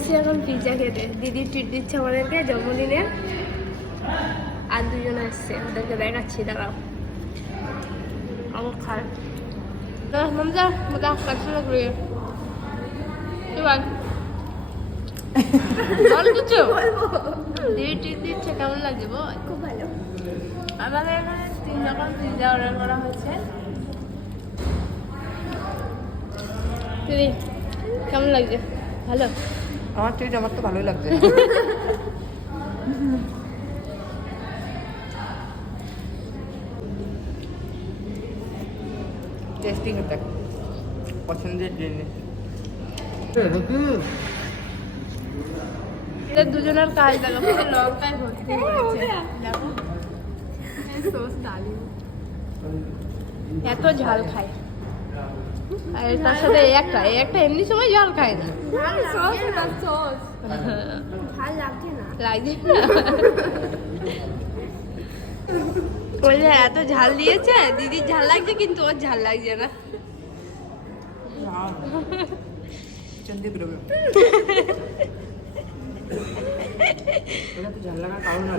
এসছি এখন পিৎজা খেতে। দিদি ট্রিট দিচ্ছে আমাদেরকে জন্মদিনে। আর দুজনে এসছে, ওদেরকে দেখাচ্ছি, দাঁড়াও। আমার খায় মজা মজা কাটছিল করে কি বল বল কিছু দিদি ট্রিট দিচ্ছে, কেমন লাগছে বল? খুব ভালো। আমাদের এখানে 3 রকম পিৎজা অর্ডার করা হয়েছে। দিদি কেমন লাগছে? ভালো? আমার ট্রিট আমার তো ভালোই লাগছে। টেস্টিং এটা পছন্দের জিনিস। এদের দুজনের কাজ দেখো, পুরো লঙ্কায় ভর্তি হয়েছে। দেখো সস ডালি এত ঝাল খায়, আর তার সাথে এই একটা এমনি সময় ঝাল খায় না। সস না সস ভাল লাগছে না। লাগছে না? ওই যে এত ঝাল দিয়েছে, দিদির ঝাল লাগছে কিন্তু ওর ঝাল লাগছে না। চন্দি বেরোবে। এটা তো ঝাল লাগার কারণ আছে।